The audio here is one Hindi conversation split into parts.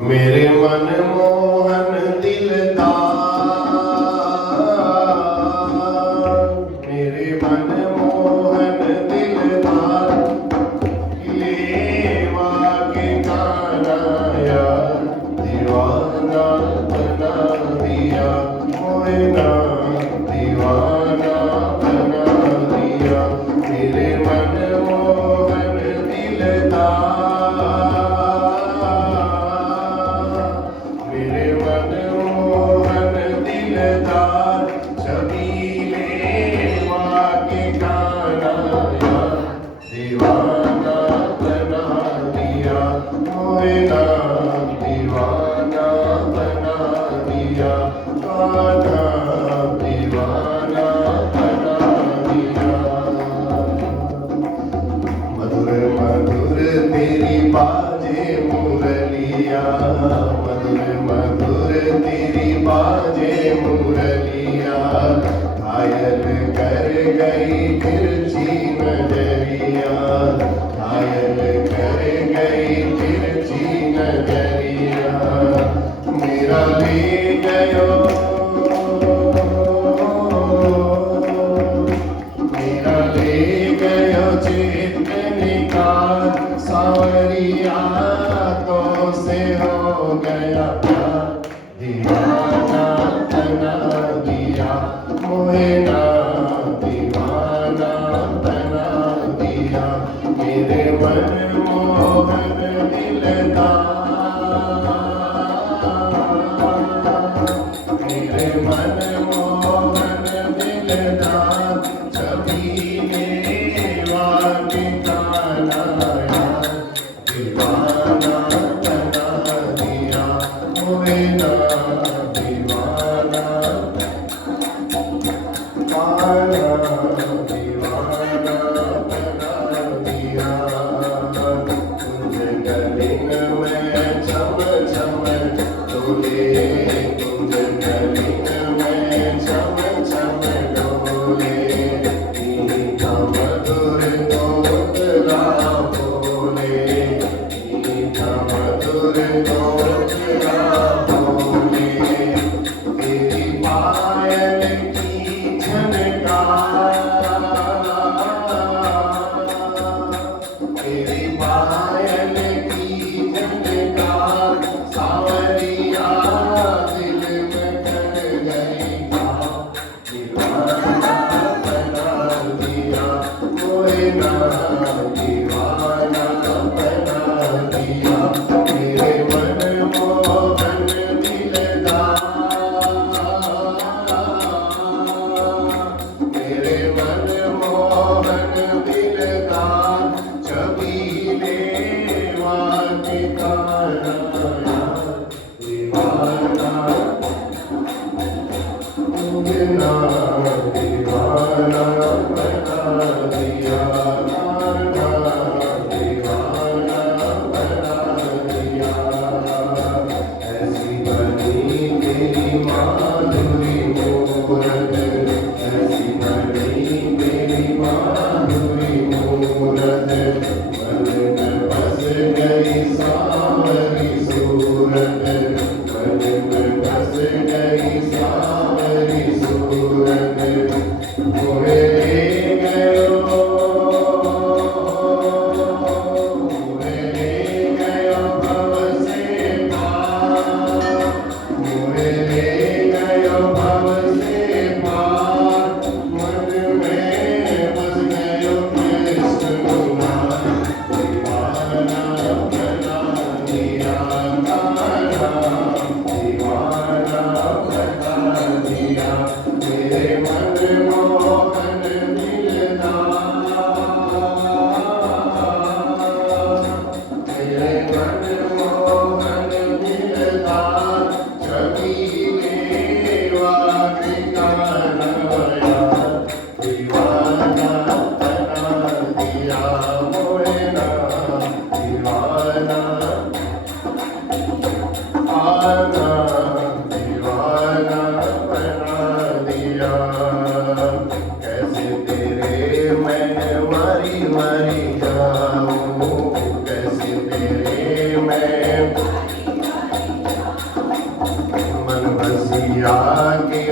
मेरे मन मोहन दिलदार, मेरे मन मोहन दिलदार, लेवा के कानाया दीवाना बना दिया, मोहना दीवाना बना दिया। मेरे मन मोहन दिलदार, मेरे मन मोहन दिलदार, छबीले वाके कानाया दीवाना बना दिया, मोहना दीवाना बना दिया, काना दीवाना बना दिया। मधुर मधुर तेरी बाजे मुरलिया, मधुर मधुर तेरी बाजे मुरलिया, घायल कर गई तिरछी नजरिया, घायल कर गई तिरछी नजरिया। मेरा ले गयो, मेरा ले गयो चेतने का सावरिया, तो से हो गया प्यार, दीवाना बना दिया, मोहना दीवाना बना दिया। मेरे मन मोहन दिलदार, मेरे मन मोहन दिलदार, छबीले वाके कानाया दीवाना बना दिया, मोहना दीवाना काना दीवाना बना दिया। कुंज गलिन में छम छम डोले, कुंज गलिन में छम छम डोले, मीठा मधुर तोतला बोले, मीठा मधुर तोतला बोले। तेरी पायल की झनकार, तेरी पायल की झनकार, सावरिया दिल में कर गई बात, दीवाना बना दिया, मोहना दीवाना बना दिया। मेरे मन मोहन दिलदार, मेरे मन मोहन दिलदार, छबीले वाके कानाया दीवाना, मोहना दीवाना बना दिया, काना दीवाना बना दिया। ऐसी बनी तेरी माधुरी मूरत, ऐसी बनी तेरी माधुरी मूरत, मन में बस गई सावरी सूरत, मन में बस गई सावरी सूरत। मोहे ले गयो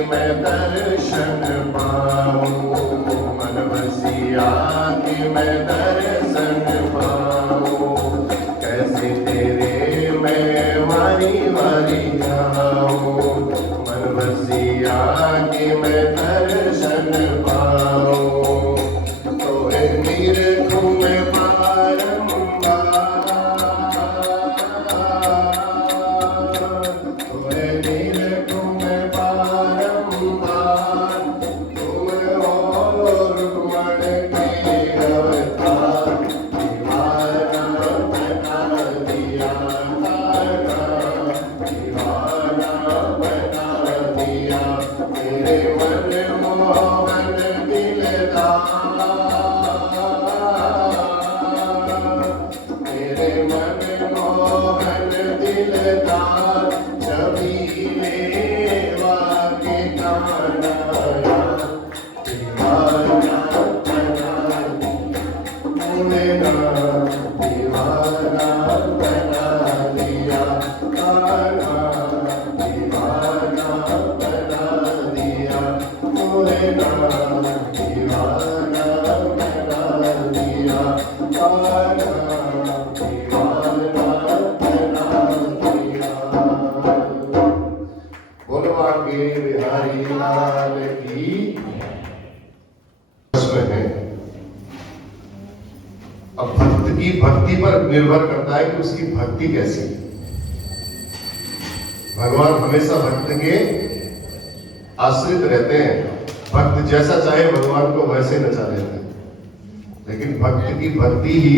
मैं दर्शन पाऊं, मन बसिया के मैं दर्शन पाऊं, कैसे तेरे मैं वारी वारी जाऊं, मन बसिया के मैं दर्शन पाऊं, तोहे निरखूं मैं बारंबार, तोहे निरखूं मैं बारंबार, तुम और रुक्मण के अवतार, दीवाना बना दिया तारा, दीवाना बना दिया, तेरे मनमोहन दिलदार, तेरे मनमोहन दिलदार, छबीले वाके कानाया, दीवाना बना दिया, दीवाना बना दिया काना, दीवाना बना दिया, तूने ना दीवाना बना दिया काना, दीवाना बना दिया। बोलो आगे बिहारी लाल की। है अब भक्त की भक्ति पर निर्भर करता है कि उसकी भक्ति कैसी है। भगवान हमेशा भक्त के आश्रित रहते हैं, भक्त जैसा चाहे भगवान को वैसे नचा लेते हैं, लेकिन भक्त की भक्ति ही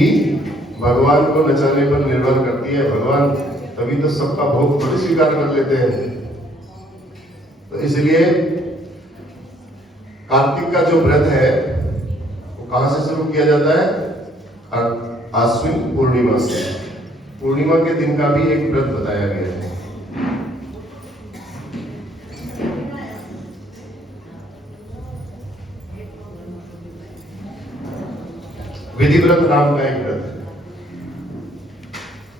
भगवान को नचाने पर निर्भर करती है। भगवान तभी तो सबका भोग थोड़ी स्वीकार कर लेते हैं। तो इसलिए कार्तिक का जो व्रत है वो कहां से शुरू किया जाता है? आश्विन पूर्णिमा से। पूर्णिमा के दिन का भी एक व्रत बताया गया है। विधि व्रत नाम का एक व्रत है।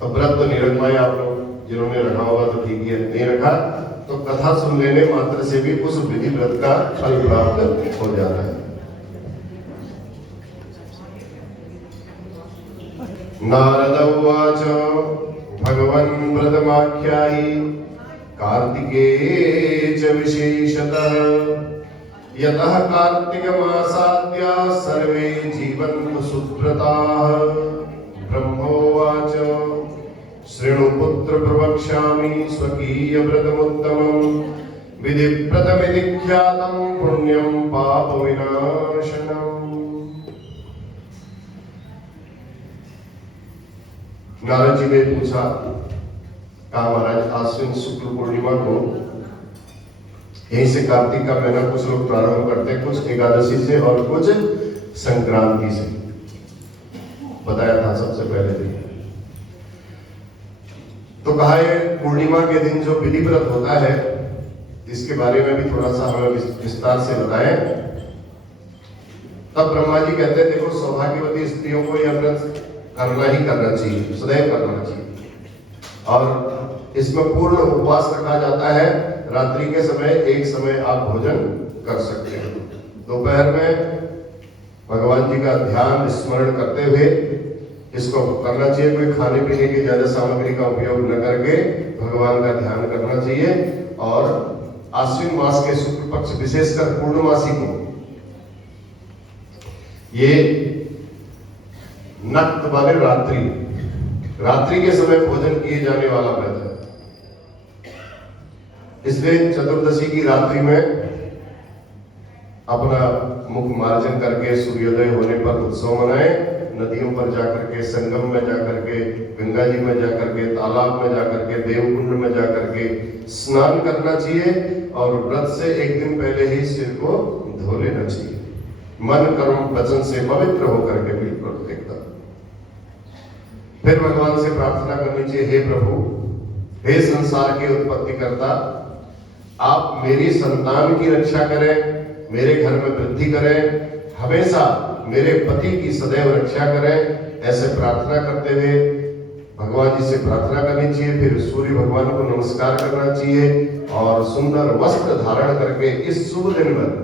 अब व्रत तो नहीं रखा है आप लोग, जिन्होंने रखा होगा तो ठीक है, नहीं रखा तो कथा सुन लेने मात्र से भी उस विधि व्रत का फल प्राप्त हो जाता है। नारद उवाच भगवन् व्रतमाख्यायि कार्तिके च विशेषतः, यतः कार्तिकमासाद्या सर्वे जीवन्तु सुव्रताः। ब्रह्मोवाच शृणु पुत्र प्रवक्ष्यामि स्वकीयव्रतमुत्तमम्, विधिव्रतमिति ख्यातं पुण्यं पापविनाशनम्। नारद जी ने पूछा, कहा महाराज आश्विन शुक्ल पूर्णिमा को यहीं से कार्तिक का महीना कुछ लोग प्रारंभ करते हैं, कुछ एकादशी से और कुछ संक्रांति से। बताया था सबसे पहले दिन। तो कहा है पूर्णिमा के दिन जो विधि व्रत होता है इसके बारे में भी थोड़ा सा हमें विस्तार से बताएं। तब ब्रह्मा जी कहते हैं देखो सौभाग्यवती स्त्रियों को यह व्रत करना ही करना चाहिए, सदैव करना चाहिए। और इसमें पूर्ण उपवास रखा जाता है। रात्रि के समय एक समय आप भोजन कर सकते हैं। दोपहर में भगवान जी का ध्यान स्मरण करते हुए इसको करना चाहिए। कोई खाने पीने की ज्यादा सामग्री का उपयोग न करके भगवान का ध्यान करना चाहिए। और आश्विन मास के शुक्ल पक्ष विशेषकर पूर्णमासी को ये नक्त वाले रात्रि के समय भोजन किए जाने वाला व्रत है। इसलिए चतुर्दशी की रात्रि में अपना मुख मार्जन करके सूर्योदय होने पर उत्सव मनाएं। नदियों पर जाकर के, संगम में जाकर के, गंगा जी में जाकर के, तालाब में जाकर के, देवकुंड में जाकर के स्नान करना चाहिए। और व्रत से एक दिन पहले ही सिर को धो लेना चाहिए। मन कर्म वचन से पवित्र होकर के बिल्कुल एकदम। फिर भगवान से प्रार्थना करनी चाहिए, हे प्रभु, हे संसार के उत्पत्ति करता, आप मेरी संतान की रक्षा करें, मेरे घर में वृद्धि करें, हमेशा मेरे पति की सदैव रक्षा करें। ऐसे प्रार्थना करते हुए भगवान जी से प्रार्थना करनी करनी चाहिए, फिर सूर्य भगवान को नमस्कार करना चाहिए और सुंदर वस्त्र धारण करके इस शुभ दिन पर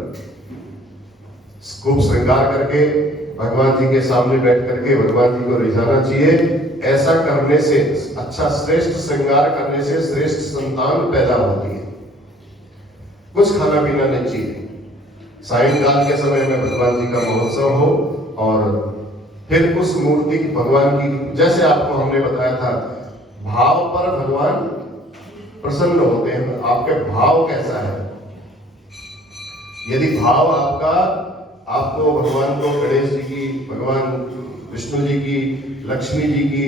खूब श्रृंगार करके भगवान जी के सामने बैठ करके भगवान जी को रिझाना चाहिए। ऐसा करने से, अच्छा श्रेष्ठ श्रृंगार करने से श्रेष्ठ संतान पैदा होती है। कुछ खाना पीना नहीं चाहिए। सायंकाल के समय में भगवान जी का महोत्सव हो और फिर उस मूर्ति की, भगवान की, जैसे आपको हमने बताया था, भाव पर भगवान प्रसन्न होते हैं। आपके भाव कैसा है? यदि भाव आपको भगवान को, गणेश जी की, भगवान विष्णु जी की, लक्ष्मी जी की,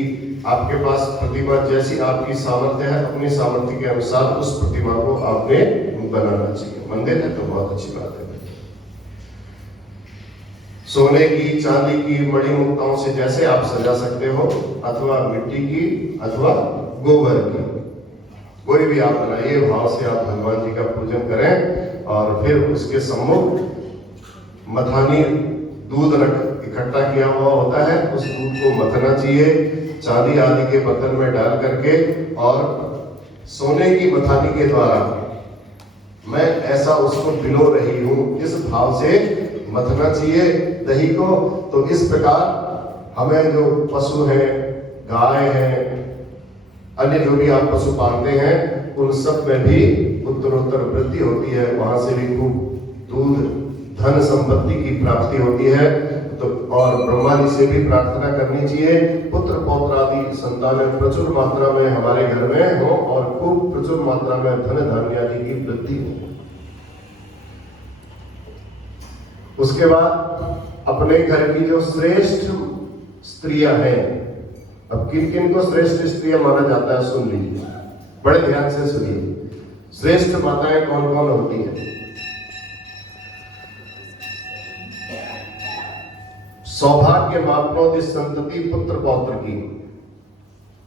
आपके पास प्रतिमा जैसी आपकी सामर्थ्य है, अपनी सामर्थ्य के अनुसार उस प्रतिमा को आपने बनाना चाहिए। मंदिर है तो बहुत अच्छी बात है। सोने की, चांदी की, मणि मुक्ताओं से जैसे आप सजा सकते हो, अथवा मिट्टी की, अथवा गोबर की, कोई भी आप बनाइए, भाव से आप भगवान जी का पूजन करें। और फिर उसके सम्मुख मथानी दूध इकट्ठा किया हुआ होता है, उस दूध को मथना चाहिए चांदी आदि के बर्तन में डाल करके, और सोने की मथानी के द्वारा मैं ऐसा उसको भिगो रही हूं, इस भाव से मथना चाहिए दही को। तो इस प्रकार हमें जो पशु है, गाय है, अन्य जो भी आप पशु पालते हैं, उन सब में भी उत्तरोत्तर वृद्धि होती है। वहां से भी खूब दूध, धन संपत्ति की प्राप्ति होती है। तो और ब्रह्मा जी से भी प्रार्थना करनी चाहिए, पुत्र पौत्र आदि संतान प्रचुर मात्रा में हमारे घर में हो और खूब प्रचुर मात्रा में धन धान्य आदि की वृद्धि हो। उसके बाद अपने घर की जो श्रेष्ठ स्त्रियां हैं, अब किन किन को श्रेष्ठ स्त्रियां माना जाता है सुन लीजिए, बड़े ध्यान से सुनिए। श्रेष्ठ माताएं कौन कौन होती हैं? सौभाग्य मापनोति संतति पुत्र पौत्र की,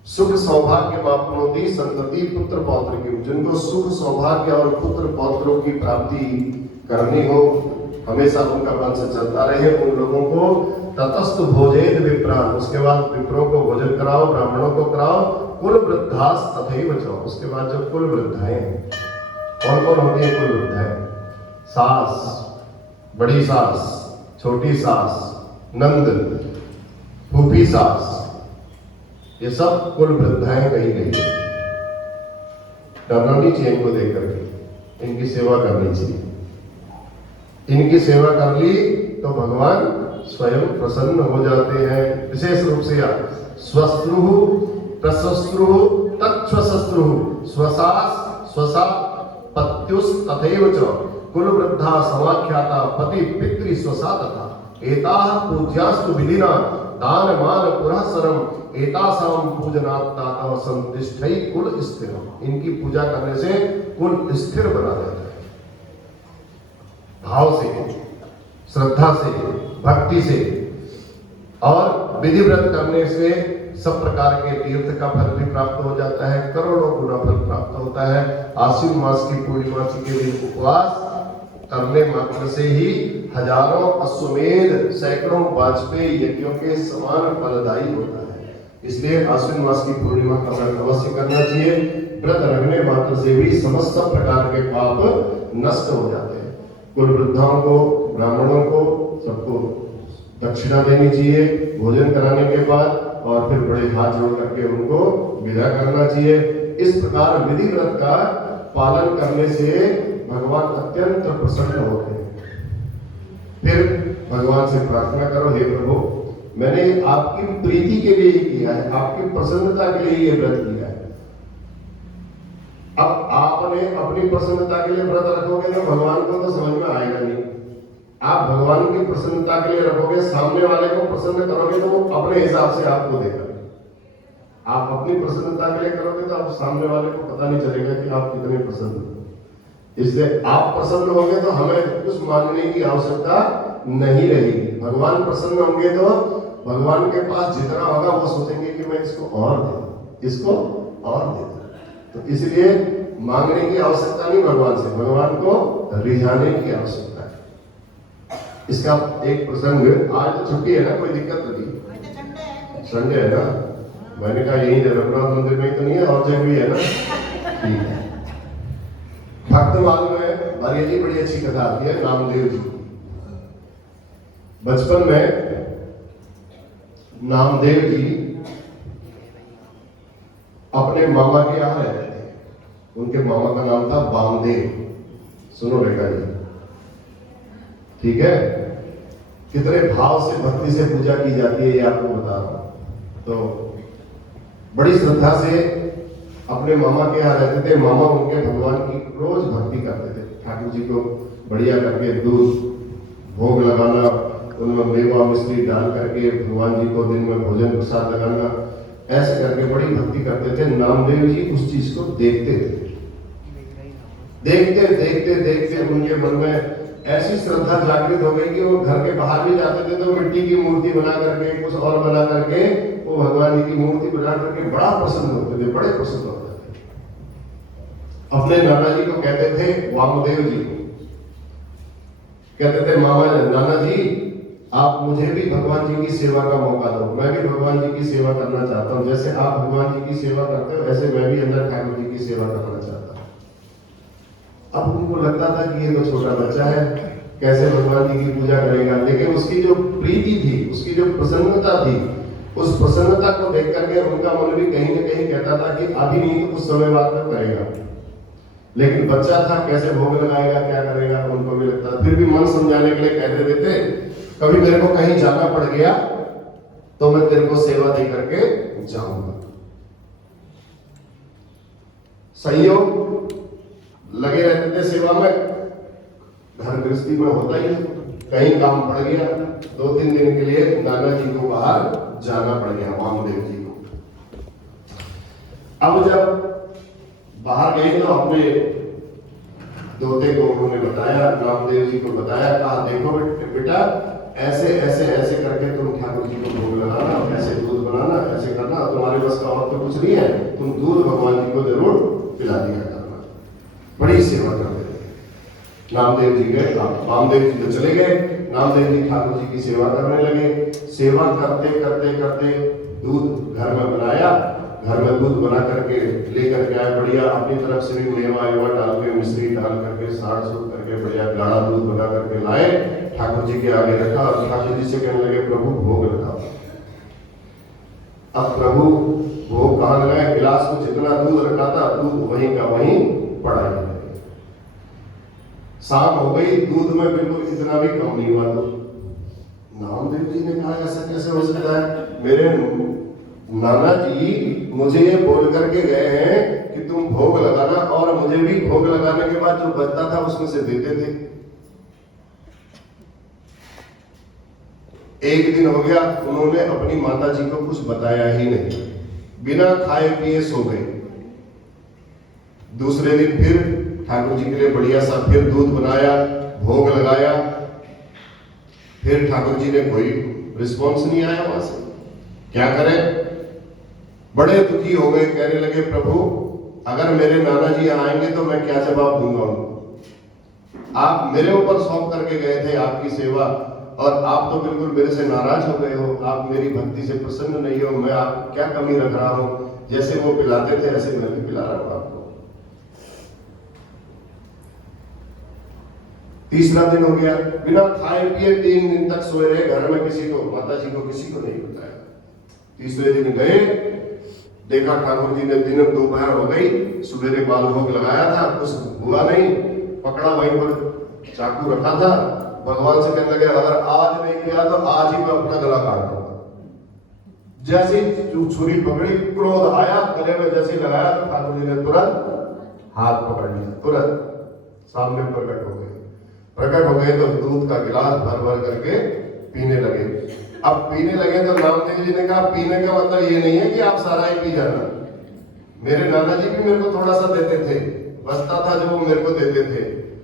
सुख सौभाग्य मापनोति संतति पुत्र पौत्र की, जिनको सुख सौभाग्य और पुत्र पौत्रों की प्राप्ति करनी हो, हमेशा उनका वंश चलता रहे, उन लोगों को ततस्तु भोजेन विप्रान, उसके बाद विप्रों को भोजन कराओ, ब्राह्मणों को कराओ, कुल वृद्धास तथैव च, उसके बाद जो कुल वृद्धाएं हैं, कौन कौन होती है कुल वृद्धाएं? सास, बड़ी सास, छोटी सास, नंद, फूफी सास, ये सब कुल वृद्धाएं कही गई। डरना नहीं चाहिए इनको देख करके, इनकी सेवा करनी चाहिए। इनकी सेवा कर ली तो भगवान स्वयं प्रसन्न हो जाते हैं। विशेष रूप से स्वस्त्रु प्रशस्त्रु तत्स्वशस्त्रु स्वसास स्वसा पत्युस तथैव च कुल वृद्धा समाख्याता पति पितृ स्वसा तथा एताः पूज्यास्तु विधिना दान मान पुरःसरम एतासाम पूजनात्तातः संतिष्ठै कुल स्थिरम्। इनकी पूजा करने से कुल स्थिर बना रहता है। भाव से, श्रद्धा से, भक्ति से और विधि व्रत करने से सब प्रकार के तीर्थ का फल भी प्राप्त हो जाता है, करोड़ों गुना फल प्राप्त होता है। आश्विन मास की पूर्णिमा के दिन उपवास करने मात्र से ही हजारों अश्वमेध, सैकड़ों वाजपेयी यज्ञों के समान फलदायी होता है। इसलिए आश्विन मास की पूर्णिमा का व्रत अवश्य करना चाहिए। व्रत रखने मात्र से भी समस्त प्रकार के पाप नष्ट हो जाते हैं। कुल वृद्धाओं को, ब्राह्मणों को, सबको दक्षिणा देनी चाहिए भोजन कराने के बाद, और फिर बड़े हाथ जोड़ करके उनको विदा करना चाहिए। इस प्रकार विधि व्रत का पालन करने से भगवान अत्यंत प्रसन्न होते हैं। फिर भगवान से प्रार्थना करो, हे प्रभु, मैंने आपकी प्रीति के लिए किया है, आपकी प्रसन्नता के लिए ये व्रत किया है। अब आपने अपनी प्रसन्नता के लिए व्रत रखोगे तो भगवान को तो समझ में आएगा नहीं। आप भगवान की प्रसन्नता के लिए रखोगे, सामने वाले को प्रसन्न करोगे तो वो अपने हिसाब से आपको देगा। आप अपनी प्रसन्नता के लिए करोगे तो आप सामने वाले को पता नहीं चलेगा कि आप कितने प्रसन्न हो। इसलिए आप प्रसन्न होंगे तो हमें कुछ मांगने की आवश्यकता नहीं रहेगी। भगवान प्रसन्न होंगे तो भगवान के पास जितना होगा वो सोचेंगे कि मैं इसको और दे दूं, इसको और दे दूं। तो इसलिए मांगने की आवश्यकता नहीं भगवान से, भगवान को रिझाने की आवश्यकता है। इसका एक प्रसंग, आज तो छुट्टी है ना, कोई दिक्कत नहीं, संडे है ना, मैंने कहा यही रघुनाथ मंदिर में ही तो नहीं है, और जगह भी है ना? ठीक है। भक्तमाल में मारिया जी बड़ी अच्छी कथा आती है नामदेव जी। बचपन में नामदेव जी अपने मामा के यहाँ रहते थे। उनके मामा का नाम था बामदेव। सुनो रेखा जी, ठीक है? कितने भाव से भक्ति से पूजा की जाती है ये आपको बता रहा हूं। तो बड़ी श्रद्धा से अपने मामा के यहाँ रहते थे। मामा उनके भगवान की रोज भक्ति करते थे। ठाकुर जी को बढ़िया करके दूध भोग लगाना, उनमें मेवा मिश्री डाल करके भगवान जी को दिन में भोजन प्रसाद लगाना, ऐसे करके बड़ी भक्ति करते थे। नामदेव जी उस चीज को देखते थे। देखते देखते देखते उनके मन में ऐसी श्रद्धा जागृत हो गई कि वो घर के बाहर भी जाते थे तो मिट्टी की मूर्ति बना करके, कुछ और बना करके, वो भगवान जी की मूर्ति बना करके बड़ा प्रसन्न होते थे, बड़े प्रसन्न होते थे। अपने नाना जी को कहते थे, वामदेव जी को कहते थे, मामा नाना जी आप मुझे भी भगवान जी की सेवा का मौका दो, मैं भी भगवान जी की सेवा करना चाहता हूँ। जैसे आप भगवान जी की सेवा करते हो वैसे मैं भी अंदर ठाकुर जी की सेवा करना चाहता हूँ। अब उनको लगता था कि ये तो छोटा बच्चा है, कैसे भगवान जी की पूजा करेगा, लेकिन उसकी जो प्रीति थी, उसकी जो प्रसन्नता थी, उस प्रसन्नता को देख करके उनका मन भी कहीं न कहीं कहता था कि अभी नहीं तो कुछ समय बाद में करेगा। लेकिन बच्चा था, कैसे भोग लगाएगा, क्या करेगा, उनको भी लगता था। फिर भी मन समझाने के लिए कहते देते, कभी मेरे को कहीं जाना पड़ गया तो मैं तेरे को सेवा दे करके जाऊंगा। संयोग लगे रहते थे सेवा में। घर गृहस्थी में होता ही, कहीं काम पड़ गया, 2-3 दिन के लिए नाना जी को बाहर जाना पड़ गया, वामदेव जी को। अब जब बाहर गए तो अपने दोते को उन्होंने बताया, नामदेव जी को बताया, कहा देखो बेटा ऐसे ऐसे ऐसे करके तुम ठाकुर जी को भोग लगाना, ऐसे दूध बनाना, ऐसे करना, तुम्हारे बस का और तो कुछ नहीं है, तुम दूध भगवान जी को जरूर पिला दिया करना। बड़ी सेवा करते थे नामदेव जी गए। वामदेव जी तो चले गए, नामदेव जी ठाकुर जी की सेवा करने लगे। सेवा करते करते करते दूध घर में बनाया, घर में दूध बना करके लेकर के आए, बढ़िया अपनी तरफ से भी मेवा एवा डाल के, मिश्री डाल करके, साड़ सूट करके बढ़िया गाढ़ा दूध बना करके लाए, ठाकुर जी के आगे रखा और ठाकुर जी से कहने लगे, प्रभु भोग लगाओ। अब प्रभु भोग कहाँ लगाए? गिलास में जितना दूध रखा था, दूध वहीं का वहीं पड़ा ही। शाम हो गई, दूध में बिल्कुल इतना भी कम नहीं हुआ। तो नामदेव जी ने कहा ऐसा कैसे हो सकता है? मेरे नाना जी मुझे ये बोल करके गए हैं कि तुम भोग लगाना, और मुझे भी भोग लगाने के बाद जो बचता था उसमें से देते थे। एक दिन हो गया, उन्होंने अपनी माता जी को कुछ बताया ही नहीं, बिना खाए पिए सो गए। दूसरे दिन फिर ठाकुर जी के लिए बढ़िया सा फिर दूध बनाया, भोग लगाया। फिर ठाकुर जी ने कोई रिस्पॉन्स नहीं आया वहां से। क्या करें? बड़े दुखी हो गए, कहने लगे, प्रभु अगर मेरे नाना जी आएंगे तो मैं क्या जवाब दूंगा उनको? आप मेरे ऊपर सौंप करके गए थे आपकी सेवा, और आप तो बिल्कुल मेरे से नाराज हो गए हो, आप मेरी भक्ति से प्रसन्न नहीं हो। मैं आपको क्या कमी रख रहा हूं? जैसे वो पिलाते थे ऐसे मैं भी पिला रहा हूं आपको। तीसरा दिन हो गया, बिना खाए पिए 3 दिन तक सोए रहे, घर में किसी को, माता जी को किसी को नहीं बताया। तीसरे दिन गए, देखा ठाकुर जी ने, दिन दोपहर हो गई, सुबह बाल भोग लगाया था, कुछ हुआ नहीं, पकड़ा वहीं पर चाकू रखा था, भगवान से कहने लगे, अगर आज नहीं किया तो आज ही मैं अपना गला काट दूंगा। जैसे छुरी पकड़ी, क्रोध आया, गले में जैसे लगाया तो ठाकुर जी ने तुरंत हाथ पकड़ लिया, तुरंत सामने प्रकट हो गए। प्रकट हो गए तो दूध का गिलास भर भर करके पीने लगे। अब पीने लगे तो नामदेव जी ने कहा, पीने का मतलब ये नहीं है कि आप सारा ही पी जाना। मेरे नाना जी भी मेरे को थोड़ा सा देते थे, बचता था जो वो मेरे को देते थे।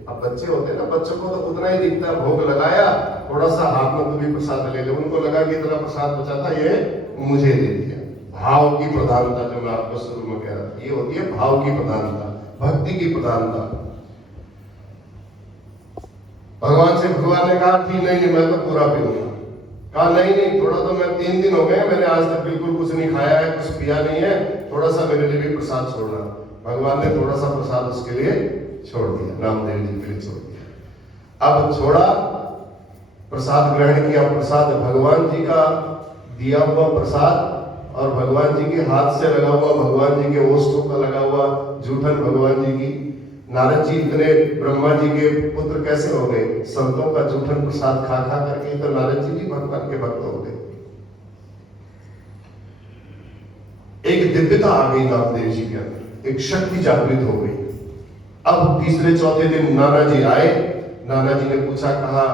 अब बच्चे होते ना, बच्चों को तो उतना ही दिखता, भोग लगाया, थोड़ा सा हाथ में तो भी प्रसाद ले ले, उनको लगा कि इतना प्रसाद बचा था, ये मुझे दे दिया। भाव की प्रधानता, जो मैं आपको शुरू में कह रहा था, ये होती है भाव की प्रधानता, भक्ति की प्रधानता। भगवान से भगवान ने कहा कि नहीं मैं तो पूरा पीऊंगा। कहा नहीं नहीं, थोड़ा तो मैं 3 दिन हो गए, मैंने आज तक बिल्कुल कुछ नहीं खाया है, कुछ पिया नहीं है, थोड़ा सा मेरे लिए भी प्रसाद छोड़ना। भगवान ने थोड़ा सा प्रसाद उसके लिए छोड़ दिया, नामदेव जी के लिए छोड़ दिया। अब छोड़ा, प्रसाद ग्रहण किया। प्रसाद भगवान जी का दिया हुआ प्रसाद और भगवान जी के हाथ से लगा हुआ, भगवान जी के ओष्ठों का लगा हुआ जूठन भगवान जी की। नारद जी इतने ब्रह्मा जी के पुत्र कैसे हो गए? संतों का जूठन प्रसाद खा खा करके तो नारद जी भी भगवान के भक्त हो गए। एक दिव्यता आ गई नामदेव जी के अंदर, एक शक्ति जागृत हो गई। अब तीसरे चौथे दिन नाना जी आए। नाना जी ने पूछा, कहा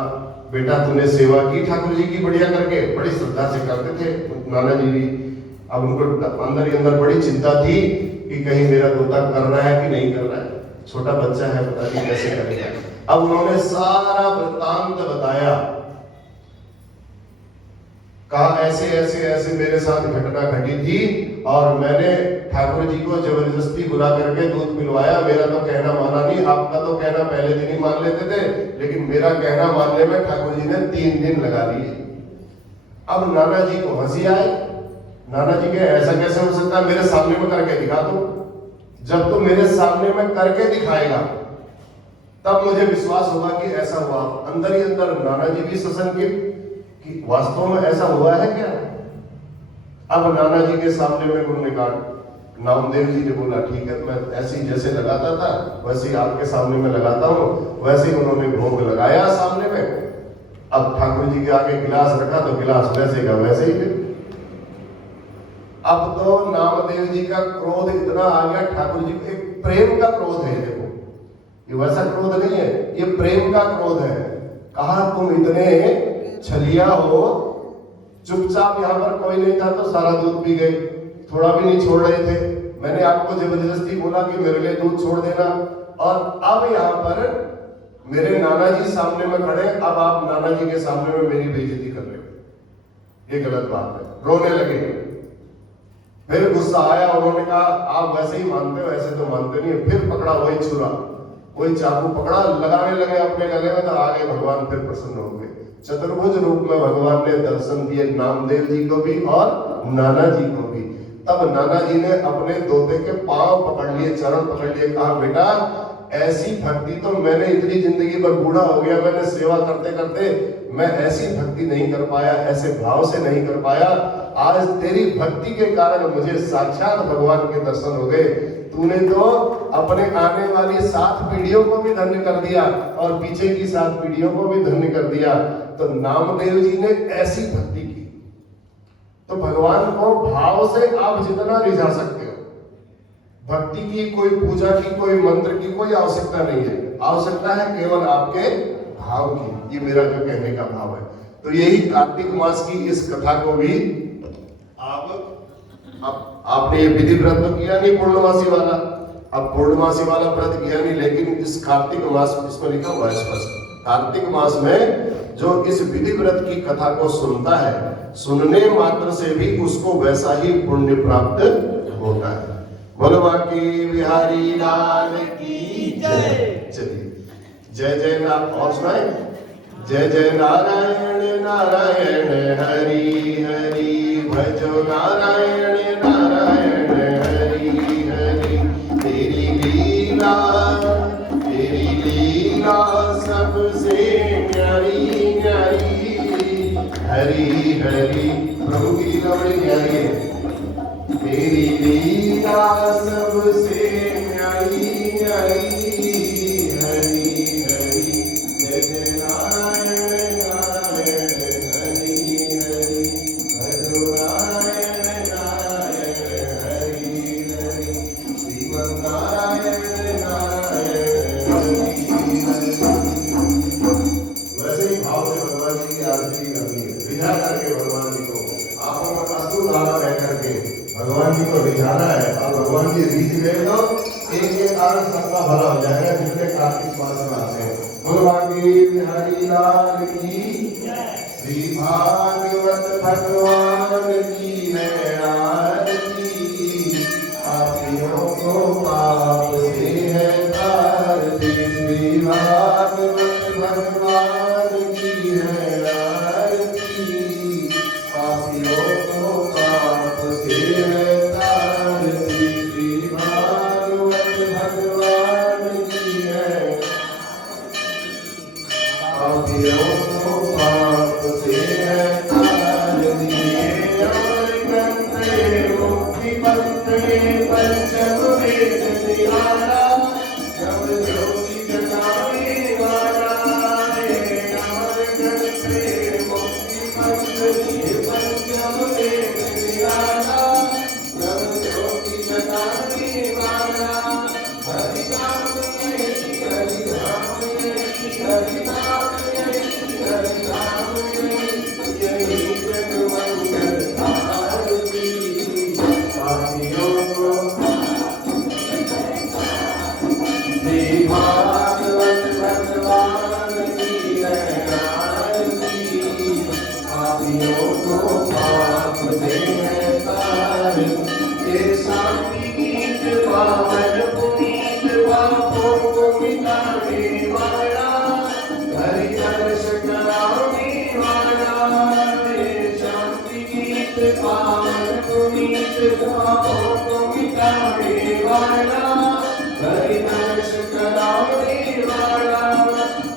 बेटा तूने सेवा की ठाकुर जी की बढ़िया करके? बड़ी श्रद्धा से करते थे नाना जी भी। अब उनको अंदर ही अंदर बड़ी चिंता थी कि कहीं मेरा दोता कर रहा है कि नहीं कर रहा है, छोटा बच्चा है, पता नहीं कैसे करेगा। अब उन्होंने सारा वृत्तांत बताया, कहा ऐसे ऐसे ऐसे मेरे साथ घटना घटी थी और मैंने ठाकुर जी को जबरदस्ती बुला करके दूध पिलवाया। मेरा तो कहना माना नहीं, आपका तो कहना पहले दिन ही मान लेते थे, लेकिन मेरा कहना मानने में ठाकुर जी ने 3 दिन लगा दिए। अब नाना जी को हंसी आए। नाना जी के ऐसा कैसे हो सकता है, मेरे सामने में करके दिखा दो। जब तो मेरे सामने में करके दिखाएगा तब मुझे विश्वास होगा कि ऐसा हुआ। अंदर ही अंदर नाना जी भी सशंकित कि वास्तव में ऐसा हुआ है क्या। अब नाना जी के सामने में उन्होंने कहा, नामदेव जी ने बोला ठीक है, मैं ऐसे ही जैसे लगाता था वैसे ही आपके सामने में लगाता हूँ। वैसे ही उन्होंने भोग लगाया सामने में। अब ठाकुर जी के आगे गिलास रखा तो गिलास वैसे का वैसे ही। अब तो नामदेव जी का क्रोध इतना आ गया, ठाकुर जी को एक प्रेम का क्रोध है। देखो ये वैसा क्रोध नहीं है, ये प्रेम का क्रोध है। कहा तुम इतने छलिया हो, चुपचाप यहाँ पर कोई नहीं था तो सारा दूध पी गए, थोड़ा भी नहीं छोड़ रहे थे। मैंने आपको जबरदस्ती बोला कि मेरे लिए दूध छोड़ देना, और अब यहाँ पर मेरे नाना जी सामने में खड़े, अब आप नाना जी के सामने में मेरी बेइज्जती कर रहे हो, ये गलत बात है। रोने लगे। फिर गुस्सा आया, उन्होंने कहा आप वैसे ही मानते हो, ऐसे तो मानते नहीं। फिर पकड़ा वही छुरा, वही चाकू पकड़ा, लगाने लगे अपने गले में, तो आगे भगवान फिर प्रसन्न हो गए। चतुर्भुज रूप में भगवान ने दर्शन दिए नामदेव जी को भी और नाना जी को भी। तब नाना जी ने अपने दोते के पांव पकड़ लिए, चरण पकड़ लिए, कहा बेटा ऐसी भक्ति तो मैंने इतनी जिंदगी भर बूढ़ा हो गया, मैंने सेवा करते करते मैं ऐसी भक्ति नहीं कर पाया, ऐसे भाव से नहीं कर पाया। आज तेरी भक्ति के कारण मुझे साक्षात भगवान के दर्शन हो गए। तूने तो अपने आने वाली 7 पीढ़ियों को भी धन्य कर दिया और पीछे की 7 पीढ़ियों को भी धन्य कर दिया। तो नामदेव जी ने ऐसी भक्ति की। तो भगवान को भाव से आप जितना रिझा सकते हो, भक्ति की, कोई पूजा की, कोई मंत्र की कोई आवश्यकता नहीं है। आवश्यकता है केवल आपके भाव की। ये मेरा जो कहने का भाव है। तो यही कार्तिक मास की इस कथा को भी आपने ये विधि व्रत तो किया नहीं पूर्णमासी वाला, अब पूर्णमासी वाला व्रत किया नहीं, लेकिन इस कार्तिक मास में इसमें लिखा हुआ है स्पष्ट, कार्तिक मास में जो इस विधि व्रत की कथा को सुनता है, सुनने मात्र से भी उसको वैसा ही पुण्य प्राप्त होता है। बोलो बाकी बिहारी लाल की जय। चलिए जय जय नाम और सुनाए। जय जय नारायण नारायण हरि हरि, भजो नारायण नारायण हरि हरि। तेरी लीला सबसे न्यारी न्यारी, हरि हरि। प्रभु की लीला बड़ी न्यारी है। तेरी लीला सबसे न्यारी न्यारी, हरि हरि। जय जय नारायण नारायण हरि हरि, भजो नारायण नारायण हरि हरि। श्रीमन नारायण नारायण हरि हरि। वैसे ही भाव से भगवान जी की आरती करनी है, रिझा करके भगवान जी को, आंखों में अश्रु धारा बह करके भगवान जी को रिझाना है। और भगवान जी रीझ गए तो एक कारण सबका भला हो जाएगा, जितने कार्तिक मास में आते हैं। भगवान बिहारी लाल की, श्री भागवत भगवान की है आरती, पापियों को पाप से है तारती। श्री भागवत भगवान की है आरती, में पंचम वेद निराला, नव ज्योति जगावे वाला, अमर ग्रंथ मुक्ति पंथ ये पंचम वेद निराला, नव ज्योति जगावे वाला, हरि नाम यही हरि नाम यही हरि नाम यही हरि नाम यही जग मंगल आरती। पापियों को श्री भागवत भगवान की है आरती, पापियों को पाप से है तार, ये शांति गीत पावन पुनीत पापों को मिटाने वाला, हरि दर्श कराने वाला, ये शांति गीत पावन पुनीत पापों को मिटाने वाला, हरि दर्श कराने वाला,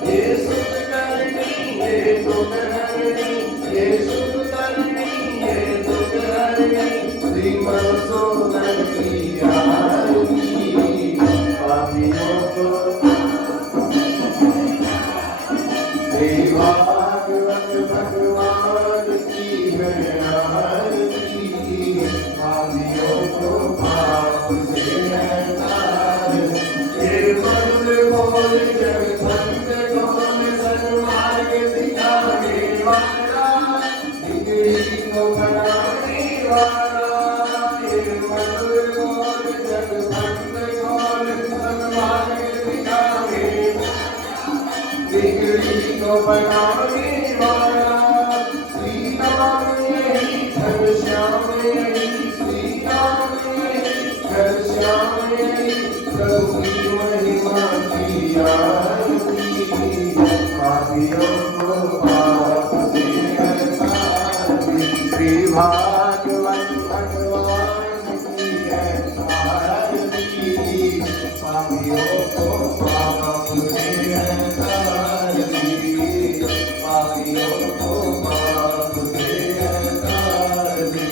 ये सुख करनी ये दुख हरनी, ये सुख करनी ये दुख हरनी, श्री मधुसूदन की आरती। पापियों को श्री भागवत भगवान की है आरती, पापियों को पाप से है तार, ये मंत्र बोल जग संत कौन सन्मार्ग दिखाने वाला, बिगड़ी को बनाने वाला, ये मंत्र बोल जग संत कौन सन्मार्ग दिखाने, बिगड़ी को बनाने वाला, श्री राम यही घनश्याम यही, श्री राम यही घनश्याम यही, प्रभु की महिमा की आरती। पापियों को पाप से है तारती, श्री भागवत भगवान की है आरती, पापियों को पाप से है तारती, पापियों को पाप से है तारती।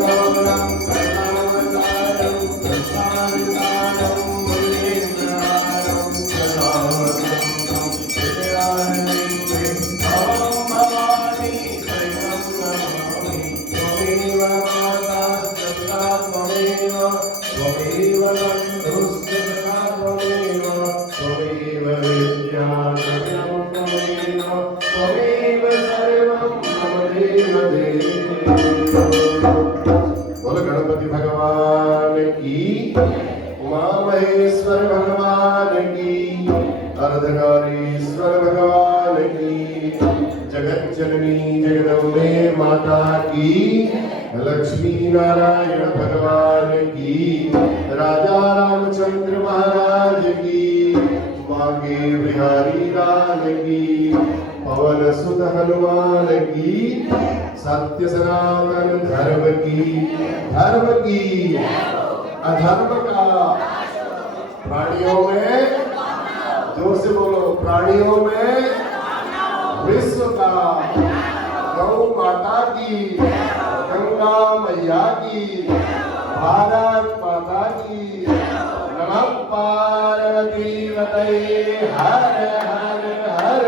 गौरम करुणावतारम प्रसारतारम मुनीन्द्रारम सदावतंसं हृदयानन्दे भवं भवानी शरणं नमामि। त्वमेव माता सदा त्वमेव, त्वमेव बन्धुश्च सदा त्वमेव, त्वमेव विद्या सर्वं त्वमेव, त्वमेव सर्वं मम देव बोलो गणपति भगवान की, उमा महेश्वर भगवान की, अर्धनारीश्वर भगवान की, जगत जननी जगदम्बे माता की, लक्ष्मी नारायण भगवान की, राजा रामचंद्र महाराज की, बांके बिहारी लाल की, पवन सुत हनुमान की, सत्य सनातन धर्म की अधर्म का प्राणियों में, जोर से बोलो, प्राणियों में विश्व का, गौ माता की, गंगा मैया की, भारत माता की, नमः पार्वती पतये हर हर हर